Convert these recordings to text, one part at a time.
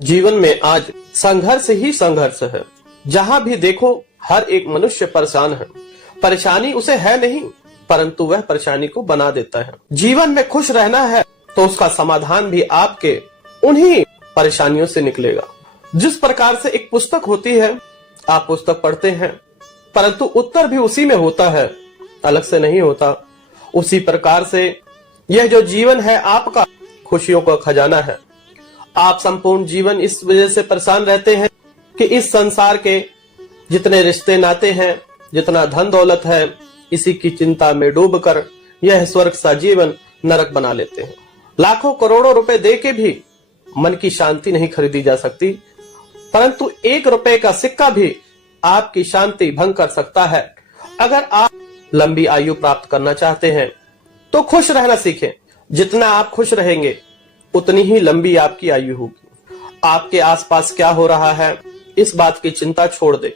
जीवन में आज संघर्ष ही संघर्ष है। जहाँ भी देखो हर एक मनुष्य परेशान है। परेशानी उसे है नहीं, परंतु वह परेशानी को बना देता है। जीवन में खुश रहना है तो उसका समाधान भी आपके उन्हीं परेशानियों से निकलेगा। जिस प्रकार से एक पुस्तक होती है, आप पुस्तक पढ़ते हैं परंतु उत्तर भी उसी में होता है, अलग से नहीं होता। उसी प्रकार से यह जो जीवन है आपका खुशियों का खजाना है। आप संपूर्ण जीवन इस वजह से परेशान रहते हैं कि इस संसार के जितने रिश्ते नाते हैं, जितना धन दौलत है, इसी की चिंता में डूबकर यह स्वर्ग सा जीवन नरक बना लेते हैं। लाखों करोड़ों रुपए दे के भी मन की शांति नहीं खरीदी जा सकती, परंतु 1 रुपए का सिक्का भी आपकी शांति भंग कर सकता है। अगर आप लंबी आयु प्राप्त करना चाहते हैं तो खुश रहना सीखें। जितना आप खुश रहेंगे उतनी ही लंबी आपकी आयु होगी। आपके आसपास क्या हो रहा है इस बात की चिंता छोड़ दे।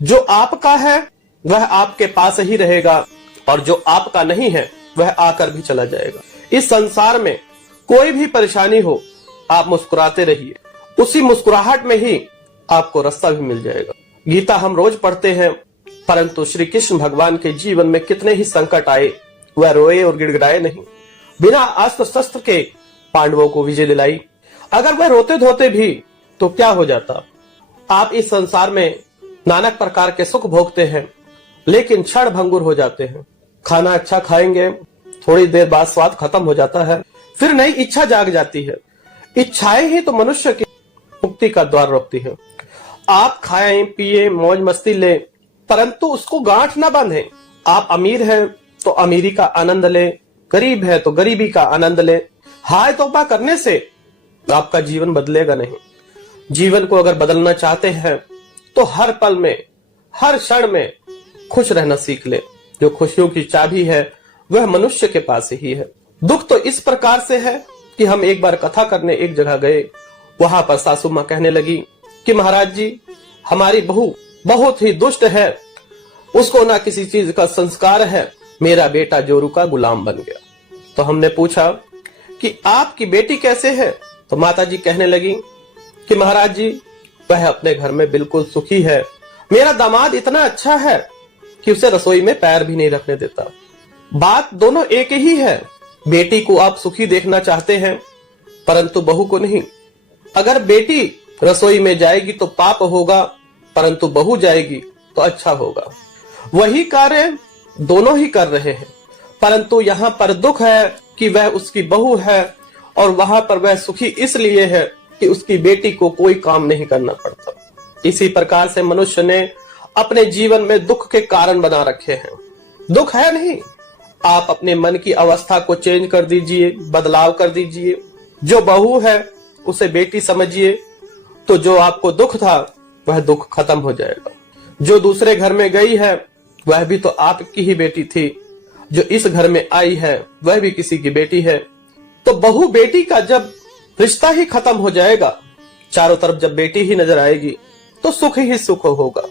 जो आपका है वह आपके पास ही रहेगा और जो आपका नहीं है वह आकर भी चला जाएगा। इस संसार में कोई भी परेशानी हो, आप मुस्कुराते रहिए, उसी मुस्कुराहट में ही आपको रास्ता भी मिल जाएगा। गीता हम रोज पढ़ते हैं, परंतु श्री कृष्ण भगवान के जीवन में कितने ही संकट आए, वह रोए और गिड़गिड़ाए नहीं। बिना अस्त्र शस्त्र के पांडवों को विजय दिलाई। अगर वह रोते धोते भी तो क्या हो जाता। आप इस संसार में नाना प्रकार के सुख भोगते हैं, लेकिन क्षण भंगुर हो जाते हैं। खाना अच्छा खाएंगे, थोड़ी देर बाद स्वाद खत्म हो जाता है, फिर नई इच्छा जाग जाती है। इच्छाएं ही तो मनुष्य की मुक्ति का द्वार रोकती है। आप खाएं पिए मौज मस्ती ले, परंतु उसको गांठ ना बांधें। आप अमीर हैं तो अमीरी का आनंद ले, गरीब है तो गरीबी का आनंद ले। हाय तौबा करने से आपका जीवन बदलेगा नहीं। जीवन को अगर बदलना चाहते हैं तो हर पल में, हर क्षण में खुश रहना सीख ले। जो खुशियों की चाबी है वह मनुष्य के पास ही है। दुख तो इस प्रकार से है कि हम एक बार कथा करने एक जगह गए, वहां पर सासू माँ कहने लगी कि महाराज जी, हमारी बहू बहुत ही दुष्ट है, उसको ना किसी चीज का संस्कार है, मेरा बेटा जोरू का गुलाम बन गया। तो हमने पूछा कि आपकी बेटी कैसे है? तो माता जी कहने लगी कि महाराज जी, वह अपने घर में बिल्कुल सुखी है। मेरा दामाद इतना अच्छा है कि उसे रसोई में पैर भी नहीं रखने देता। बात दोनों एक ही है। बेटी को आप सुखी देखना चाहते हैं परंतु बहू को नहीं। अगर बेटी रसोई में जाएगी तो पाप होगा, परंतु बहू जाएगी तो अच्छा होगा। वही कार्य दोनों ही कर रहे हैं, परंतु यहाँ पर दुख है कि वह उसकी बहू है और वहां पर वह सुखी इसलिए है कि उसकी बेटी को कोई काम नहीं करना पड़ता। इसी प्रकार से मनुष्य ने अपने जीवन में दुख के कारण बना रखे हैं। दुख है नहीं, आप अपने मन की अवस्था को चेंज कर दीजिए, बदलाव कर दीजिए। जो बहू है उसे बेटी समझिए, तो जो आपको दुख था वह दुख खत्म हो जाएगा। जो दूसरे घर में गई है वह भी तो आपकी ही बेटी थी। जो इस घर में आई है वह भी किसी की बेटी है। तो बहू बेटी का जब रिश्ता ही खत्म हो जाएगा, चारों तरफ जब बेटी ही नजर आएगी तो सुख ही सुख होगा।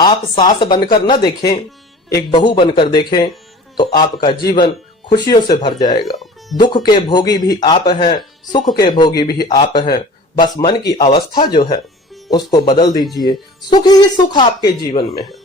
आप सास बनकर न देखें, एक बहू बनकर देखें तो आपका जीवन खुशियों से भर जाएगा। दुख के भोगी भी आप हैं, सुख के भोगी भी आप हैं। बस मन की अवस्था जो है उसको बदल दीजिए, सुख ही सुख आपके जीवन में है।